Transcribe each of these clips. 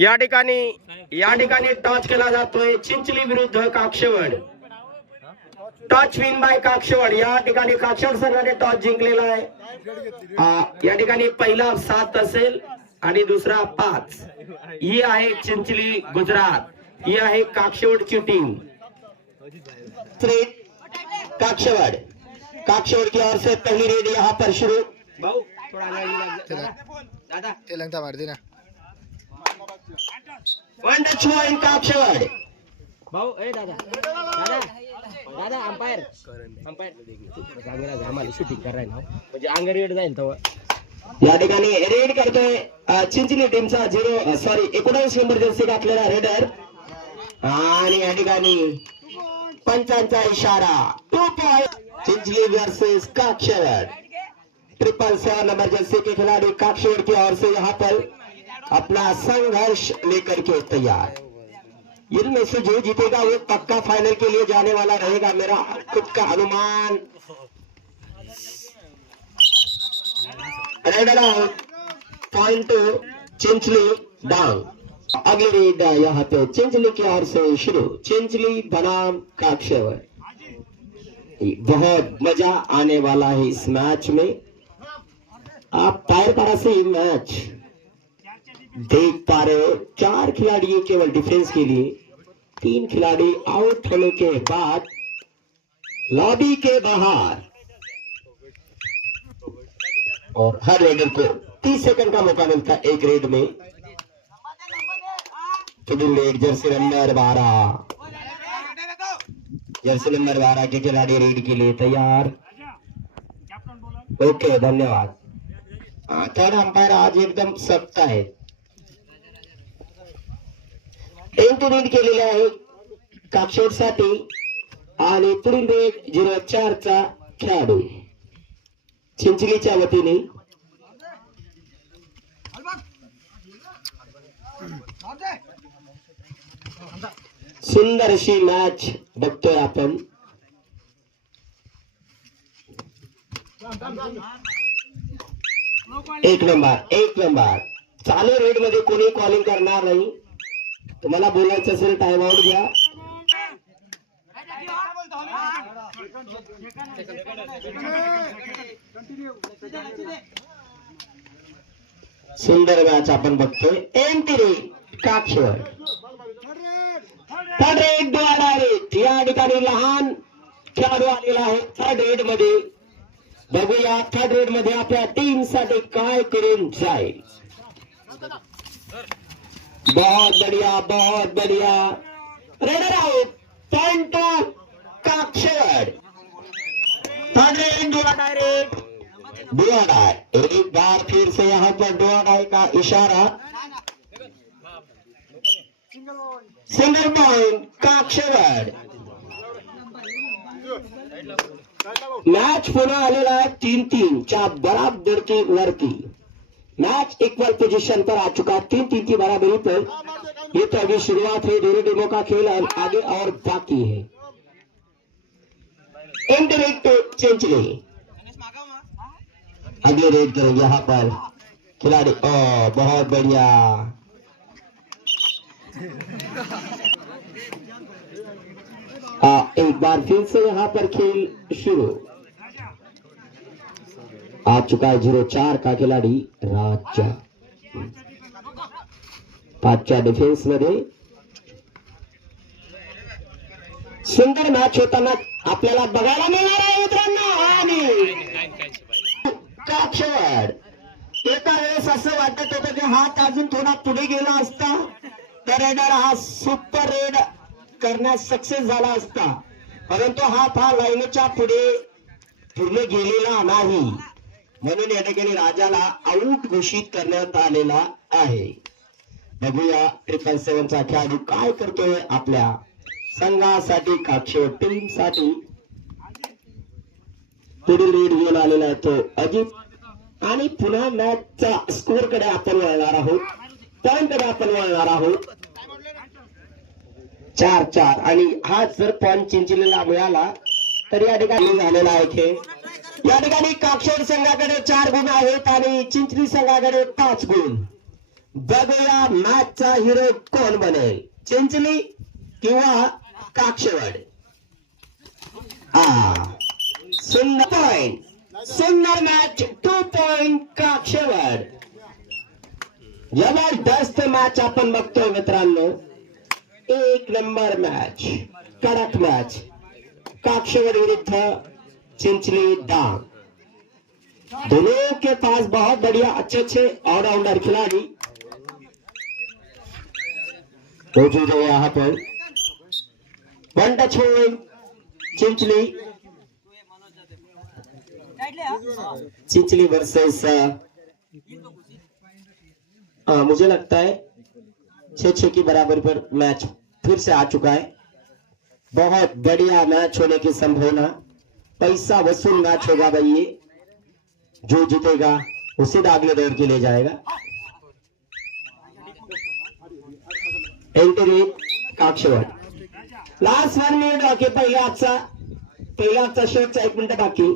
या ठिकाणी टॉच केला जातोय चिंचली विरुद्ध काक्षवड. टॉच विन बाय काक्षवड. या ठिकाणी काक्षवड संघाने टॉच जिंकलेला आहे. या ठिकाणी पहिला 7 असेल आणि दुसरा 5. ही आहे चिंचली गुजरात, ही आहे काक्षवडची टीम. काक्षवड की ओर से पहली रेड यहाँ पर शुरू. भाऊ थोड़ा तेलंगा मार देना. One touch point Kakshewad. भाऊ ए दादा अंपायर आम्हाला शूटिंग करायला म्हणजे अंगार रेड जाईल तेव्हा. या ठिकाणी रेड करतोय चिंचली टीमचा 19 नंबर जर्सी घातलेला रेडर. आणि या ठिकाणी पंचांचा इशारा. 2 point Chinchli versus काक्षवड. 777 number Jersey के खिलाड़ी काक्षवड की ओर से यहाँ पर अपना संघर्ष लेकर के तैयार. इनमें से जो जीतेगा वो पक्का फाइनल के लिए जाने वाला रहेगा, मेरा खुद का अनुमान. Raid out. Point Chinchali down. अगली रेड यहाँ पे चिंचली की ओर से शुरू. चिंचली बनाम काक्षवड. बहुत मजा आने वाला है इस मैच में. आप टायर पारा से मैच देख पा रहे हो. 4 खिलाड़ी केवल डिफेंस के लिए, 3 खिलाड़ी आउट होने के बाद लॉबी के बाहर. और हर रेडर को 30 सेकंड का मौका मिलता है एक रेड में. Red Jersey number 12, Jersey number 12 के खिलाड़ी रेड के लिए तैयार. ओके, धन्यवाद. थर्ड अंपायर आज एकदम सख्त आहे. एंट्री रीड केलेले आहे काक्षवडसाठी आणि पुढील रेड 04 चा खेळाडू चिंचलीच्या वतीने. सुंदर अशी मॅच बघतोय आपण. एक नंबर. चालू रेड मध्ये कोणी कॉलिंग करणार नाही. तुम्हाला बोलायचं असेल टाइम आउट घ्या. सुंदर मॅच आपण बघतोय. Entry Kakshewad. Third raid direct. या ठिकाणी लहान खेळाडू आलेला आहे थर्ड रेड मध्ये. बघूया थर्ड रेड मध्ये आपल्या टीम साठी काय करून जाईल. बहुत बढ़िया. Raider out. Point two Kakshewad. Third raid direct. डुआडाई. एक बार फिर से यहाँ पर डुआडाई का इशारा. Single point काक्षवड. मॅच पुन्हा आलेला आहे 3-3 च्या बराबरी वरती. मैच इक्वल पोजीशन पर आ चुका. 3-3 की बराबरी पर. ये तो अभी शुरुआत है, दोनों टीमों का खेल आगे और बाकी है. इंटरेक्ट चिंचली अगले रेड करेंगे यहाँ पर खिलाड़ी. बहुत बढ़िया. एक बार फिर से यहाँ पर खेल शुरू. आ चुका है 04 का खिलाडी राजा. 5च्या डिफेन्स मध्ये. सुंदर मॅच होताना आपल्याला बघायला मिळणार आहे मित्रांनो. आणि काक्षवड एका वेळेस असं वाटत होतं की हात अजून थोडा पुढे गेला असता तर रेडर हा सुपर रेड करण्यास सक्सेस झाला असता, परंतु हा लाईनच्या पुढे पूर्ण गेलेला नाही. म्हणून या ठिकाणी राजाला आउट घोषित करण्यात आलेला आहे. बघूया 777 चा खेळाडू काय करतोय आपल्या संघासाठी, काक्षवड टीम साठी. पुढील रीड घेऊन आलेला आहे तो अजित. आणि पुन्हा मॅचचा स्कोर कडे आपण वळणार आहोत, पॉइंट कडे आपण वळणार आहोत. 4-4. आणि हा जर पॉइंट चिंचलीला मिळाला तर या ठिकाणी झालेला आहे खेळ. या ठिकाणी काक्षवड संघाकडे 4 गुण आहेत आणि चिंचली संघाकडे 5 गुण. बघूया मॅचचा हिरो कोण बनेल, चिंचली किंवा काक्षेवाड. सुंदर पॉइंट, सुंदर मॅच. 2 पॉइंट काक्षेवाड. जबरदस्त मॅच आपण बघतोय मित्रांनो. 1 नंबर मॅच, कडक मॅच. काक्षेवाड विरुद्ध चिंचली डांग. दोनों के पास बहुत बढ़िया अच्छे अच्छे ऑलराउंडर खिलाड़ी मौजूद है यहाँ पर. 1 touch point Chinchli. Chinchli versus मुझे लगता है 6-6 की बराबर पर मैच फिर से आ चुका है. बहुत बढ़िया मैच होने की संभावना. पैसा वसूल मैच होगा भाई ये. जो जीतेगा उसे अगले दौर के लिए जाएगा. एंट्री काक्षेवाड. लास्ट 1 मिनिट बाकी. पहिला शेवटचा 1 मिनिट बाकी.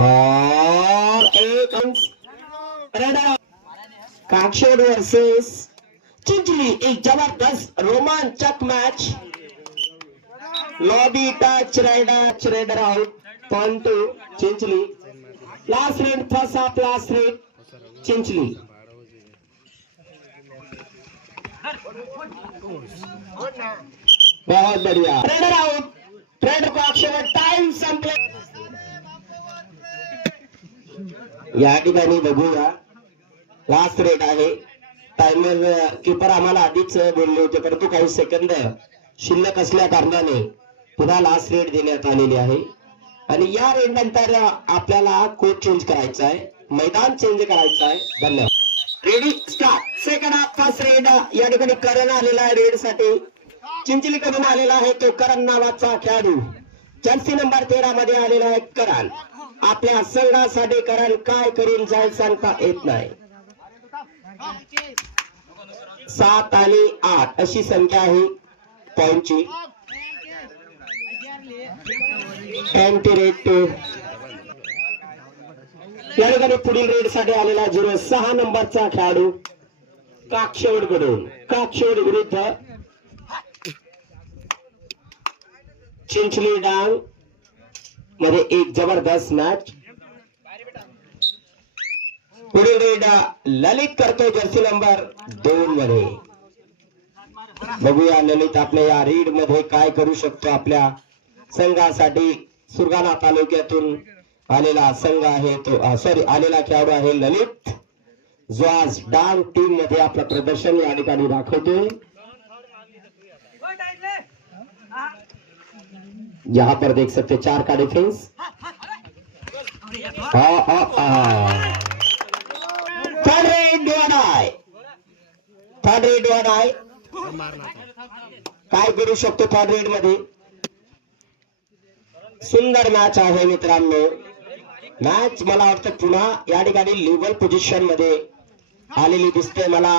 और एक काक्षेवाड वर्सेस चिंचली. एक जबरदस्त रोमांचक match. Lobby touch raider out. Point two Chinchali. Last raid, first half last raid Chinchali. बहुत बढ़िया. Raider out. Raider Kakshewad. Time संपला. या ठिकाणी बघूया लास्ट रेड आहे. टायमर कीपर आम्हाला आधीच बोलले होते, परंतु काही सेकंद शिल्लक असल्या कारणाने पुन्हा लास्ट रेड देण्यात आलेली आहे. आणि या रेड नंतर आपल्याला कोच चेंज करायचा आहे, मैदान चेंज करायचं आहे. धन्यवाद. Ready start. Second half first red. या ठिकाणी करण आलेला आहे रेड साठी. चिंचली कडून आलेला आहे तो करण नावाचा खेळाडू. जर्सी नंबर 13 मध्ये आलेला आहे करण. आपल्या संघासाठी करण काय करून जाईल सांगता येत नाही. 7 आणि 8 अशी संख्या आहे पॉइंटची. Anti red. या ठिकाणी पुढील रेड साठी आलेला 06 नंबरचा खेळाडू काक्षेवाड कडून. काक्षेवाड विरुद्ध चिंचली डांग मध्ये एक जबरदस्त मॅच. पुढील रेड ललित करतो जर्सी नंबर 2 मध्ये. बघूया ललित आपल्या या रेड मध्ये काय करू शकतो आपल्या संघासाठी. सुरगाणा तालुक्यातून आलेला संघ आहे तो आलेला खेळाडू आहे ललित, जो आज डांग टीम मध्ये आपलं प्रदर्शन या ठिकाणी दाखवतोय. यहाँ पर देख सकते 4 का डिफेंस. थर्ड रेड आहे. काय करू शकतो थर्ड रेड मध्ये. सुंदर मॅच आहे मित्रांनो. मॅच मला वाटतं पुन्हा या ठिकाणी लेवल पोझिशन मध्ये आलेली दिसते मला.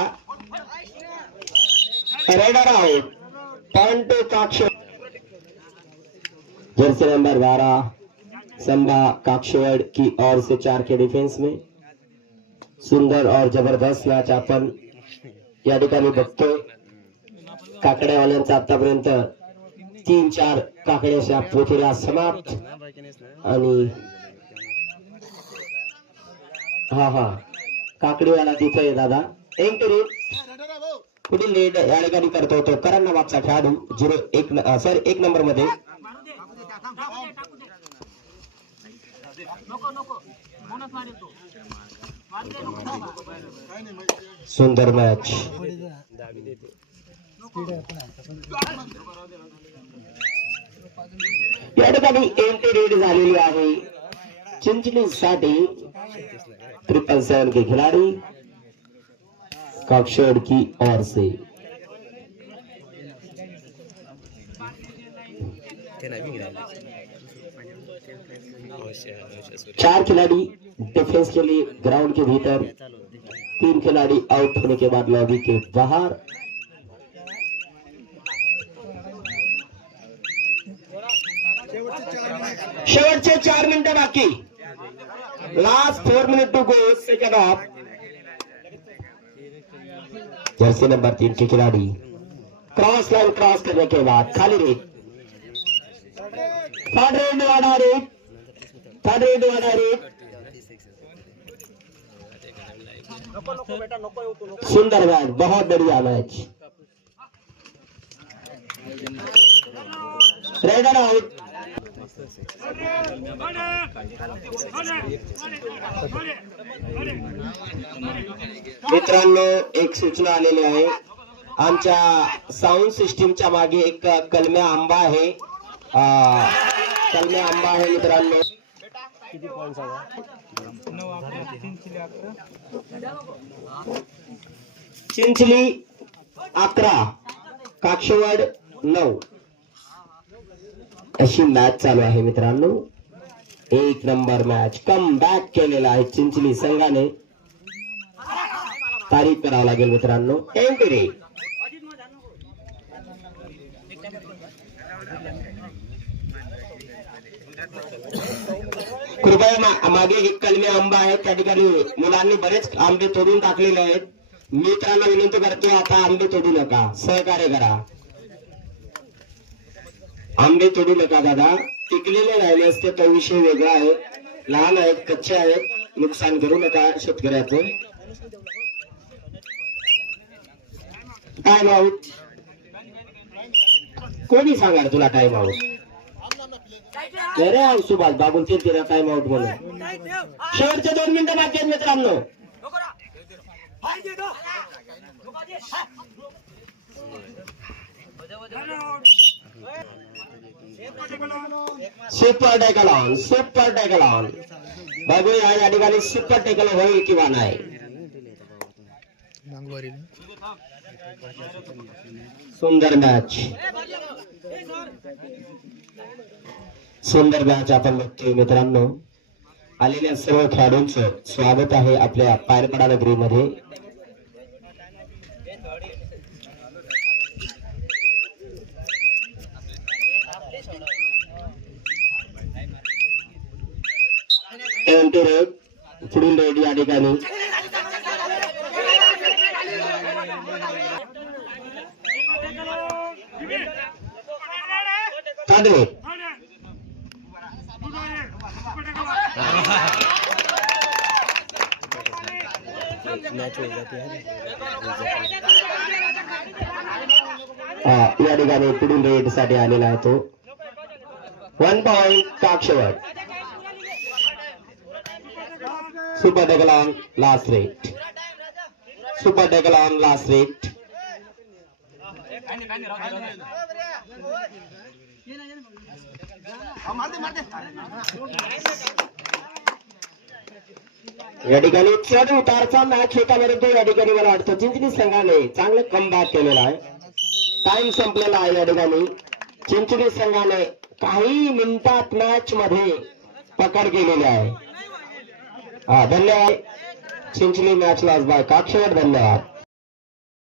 Raider out. Point two Kakshewad. Jersey number 12 Sambha Kakshewad की ओर से 4 के डिफेंस में. सुंदर और जबरदस्त मैच आपण या ठिकाणी बघतोय. काकड्यावाल्यांचा आतापर्यंत 3-4 काकड्याच्या पोथीला समाप्त. आणि काकडीवाला तिथे आहे दादा. एंट्री. पुढील लीड या ठिकाणी करतो तो करण नावाचा खेळाडू 1 नंबर मध्ये. सुंदर मॅच. या ठिकाणी एंट्री रेड झालेली आहे चिंचली साठी. 777 के खिलाड़ी काक्षेवाड़ की ओर से. चार खिलाड़ी डिफेंस के लिए ग्राउंड के भीतर, 3 खिलाड़ी आउट होने के बाद लॉबी के बाहर. शेवटचे 4 मिनिटं बाकी. Last 4 minute to go. Second half. Jersey number 3 के खिलाड़ी क्रॉस लाइन क्रॉस करने के बाद खाली रेड. थर्ड रेड वाला रेड. थर्ड रेड वाला रेड. सुंदर मैच, बहुत बढ़िया मैच. Red out. मित्रांनो, एक सूचना आलेली आहे. आमच्या साऊंड सिस्टीमच्या मागे एक कलम्या आंबा आहे. कलम्या आंबा आहे मित्रांनो. किती पॉईंट हवा? चिंचली 11 काक्षवाड 9 अशी मॅच चालू आहे मित्रांनो. एक नंबर मॅच. कम बॅक केलेला आहे चिंचली संघाने. तारीफ करावं लागेल मित्रांनो. एंट्री. कृपया मागे एक कलमी आंबा आहे, त्या ठिकाणी मुलांनी बरेच आंबे तोडून टाकलेले आहेत. मित्रांना विनंती करतो, आता आंबे तोडू नका, सहकार्य करा. आंबे तोडू नका दादा. पिकलेले राहिले असते तो विषय वेगळा आहे. लहान आहेत, कच्चे आहेत, नुकसान करू नका शेतकऱ्याचं. Time out. कोणी सांगा तुला टाइम आउट? अरे सुभाष बाबून तेरा टाइम आउट म्हणून. शेवटचे 2 मिनिटं बाकी आहेत मित्रांनो. Super tackle on. Super tackle on. बघूया या ठिकाणी सुपर टॅकल होईल किंवा नाही. सुंदर मॅच. सुंदर मॅच आपण बघतोय मित्रांनो. आलेल्या सर्व खेळाडूंचं स्वागत आहे आपल्या पायरपडा नगरीमध्ये. पुढील रेड या ठिकाणी काढले. या ठिकाणी पुढील रेड साठी आलेला आहे तो. 1 point Kakshewad. Super tackle on last raid. Super tackle on last raid. या ठिकाणी चढ उतारचा मॅच होता परंतु या ठिकाणी मला वाटतं चिंचणी संघाने चांगलं कमबॅक केलेला आहे. टाइम संपलेला आहे. या ठिकाणी चिंचणी संघाने काही मिनिटात मॅच मध्ये पकड केलेली आहे. धन्यवाद. Chinchani match loss by Kakshewad. धन्यवाद.